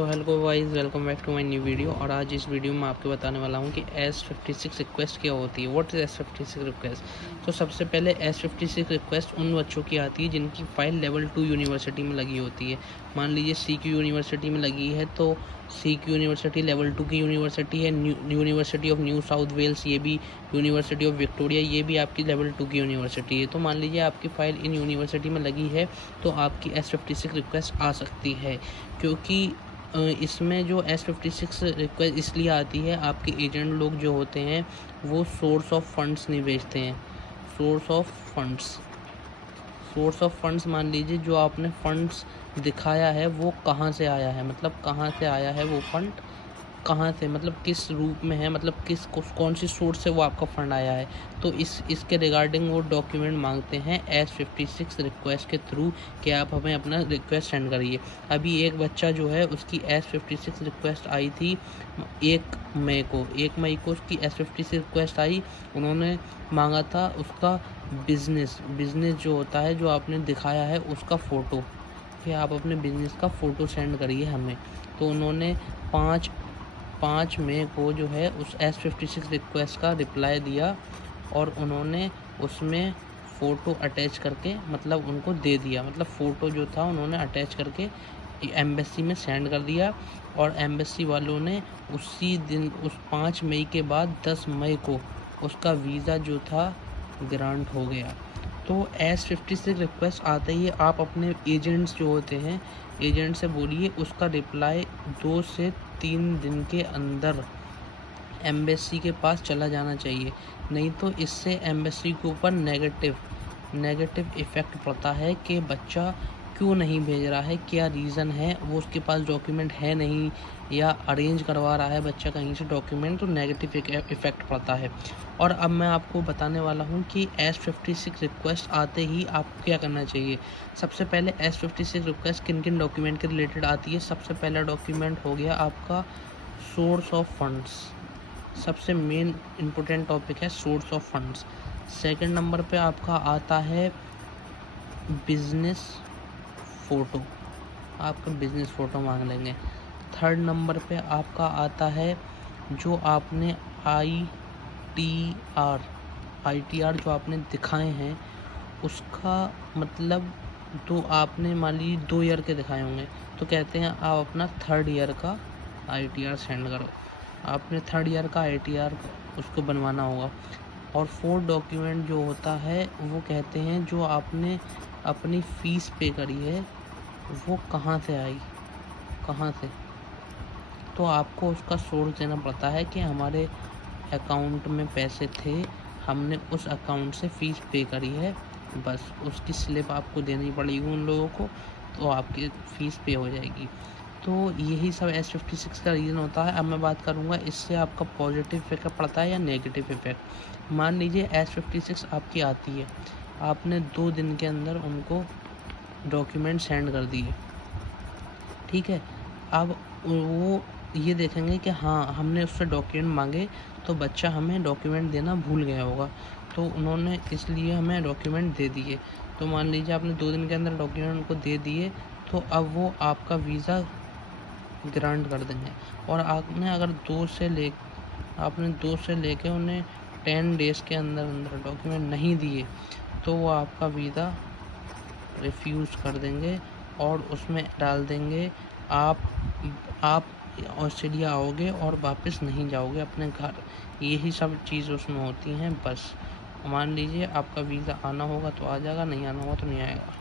तो hello guys, welcome back to my new video. और आज इस वीडियो में आपको बताने वाला हूं कि S56 रिक्वेस्ट क्या होती है। What is S56 request? तो सबसे पहले S56 रिक्वेस्ट उन बच्चों की आती है जिनकी फ़ाइल लेवल 2 यूनिवर्सिटी में लगी होती है। मान लीजिए CQ यूनिवर्सिटी में लगी है, तो CQ यूनिवर्सिटी लेवल 2 की यूनिवर्सिटी है। University of New South Wales, ये भी यूनिवर्सिटी ऑफ विक्टोरिया, ये भी आपकी लेवल 2 की यूनिवर्सिटी है। तो मान लीजिए आपकी फ़ाइल इन यूनिवर्सिटी में लगी है, तो आपकी S56 रिक्वेस्ट आ सकती है। क्योंकि इसमें जो S56 रिक्वेस्ट इसलिए आती है, आपके एजेंट लोग जो होते हैं वो सोर्स ऑफ फंड्स नहीं भेजते हैं। सोर्स ऑफ फंड्स मान लीजिए जो आपने फंड्स दिखाया है वो कहाँ से आया है, मतलब कहाँ से आया है वो फंड, कहाँ से मतलब किस रूप में है, मतलब कौन सी सोर्स से वो आपका फ़ंड आया है। तो इसके रिगार्डिंग वो डॉक्यूमेंट मांगते हैं S56 रिक्वेस्ट के थ्रू कि आप हमें अपना रिक्वेस्ट सेंड करिए। अभी एक बच्चा जो है उसकी S56 रिक्वेस्ट आई थी 1 मई को उसकी S56 रिक्वेस्ट आई। उन्होंने मांगा था उसका बिज़नेस जो होता है, जो आपने दिखाया है उसका फ़ोटो, कि आप अपने बिज़नेस का फ़ोटो सेंड करिए हमें। तो उन्होंने 5 मई को जो है उस S56 रिक्वेस्ट का रिप्लाई दिया और उन्होंने उसमें फ़ोटो अटैच करके मतलब उनको दे दिया। मतलब फ़ोटो जो था उन्होंने अटैच करके एम्बेसी में सेंड कर दिया और एम्बेसी वालों ने उसी दिन, उस 5 मई के बाद 10 मई को उसका वीज़ा जो था ग्रांट हो गया। तो S56 रिक्वेस्ट आते ही आप अपने एजेंट्स जो होते हैं, एजेंट से बोलिए उसका रिप्लाई 2 से 3 दिन के अंदर एम्बेसी के पास चला जाना चाहिए। नहीं तो इससे एम्बेसी के ऊपर नेगेटिव इफ़ेक्ट पड़ता है कि बच्चा क्यों नहीं भेज रहा है, क्या रीज़न है, वो उसके पास डॉक्यूमेंट है नहीं या अरेंज करवा रहा है बच्चा कहीं से डॉक्यूमेंट, तो नेगेटिव इफ़ेक्ट पड़ता है। और अब मैं आपको बताने वाला हूँ कि S56 रिक्वेस्ट आते ही आपको क्या करना चाहिए। सबसे पहले S56 रिक्वेस्ट किन किन डॉक्यूमेंट के रिलेटेड आती है। सबसे पहला डॉक्यूमेंट हो गया आपका सोर्स ऑफ फंड्स। सबसे मेन इम्पोर्टेंट टॉपिक है source of funds. Second number पे आपका आता है बिजनेस फ़ोटो, आपका बिजनेस फ़ोटो मांग लेंगे। थर्ड नंबर पे आपका आता है जो आपने ITR जो आपने दिखाए हैं उसका मतलब, तो आपने मान लीजिए 2 ईयर के दिखाए होंगे, तो कहते हैं आप अपना 3rd ईयर का ITR सेंड करो। आपने 3rd ईयर का ITR उसको बनवाना होगा। और 4th डॉक्यूमेंट जो होता है वो कहते हैं जो आपने अपनी फ़ीस पे करी है वो कहाँ से आई, कहाँ से। तो आपको उसका सोर्स देना पड़ता है कि हमारे अकाउंट में पैसे थे, हमने उस अकाउंट से फ़ीस पे करी है, बस उसकी स्लिप आपको देनी पड़ेगी उन लोगों को, तो आपकी फ़ीस पे हो जाएगी। तो यही सब S56 का रीज़न होता है। अब मैं बात करूँगा इससे आपका पॉजिटिव इफ़ेक्ट पड़ता है या नेगेटिव इफ़ेक्ट। मान लीजिए S56 आपकी आती है, आपने 2 दिन के अंदर उनको डॉक्यूमेंट सेंड कर दिए, ठीक है। अब वो ये देखेंगे कि हाँ हमने उससे डॉक्यूमेंट मांगे, तो बच्चा हमें डॉक्यूमेंट देना भूल गया होगा, तो उन्होंने इसलिए हमें डॉक्यूमेंट दे दिए। तो मान लीजिए आपने 2 दिन के अंदर डॉक्यूमेंट उनको दे दिए, तो अब वो आपका वीज़ा ग्रांट कर देंगे। और आपने 2 से लेके उन्हें 10 डेज़ के अंदर डॉक्यूमेंट नहीं दिए, तो वो आपका वीज़ा रिफ्यूज़ कर देंगे और उसमें डाल देंगे आप ऑस्ट्रेलिया आओगे और वापस नहीं जाओगे अपने घर। यही सब चीज़ उसमें होती हैं बस। मान लीजिए आपका वीज़ा आना होगा तो आ जाएगा, नहीं आना होगा तो नहीं आएगा।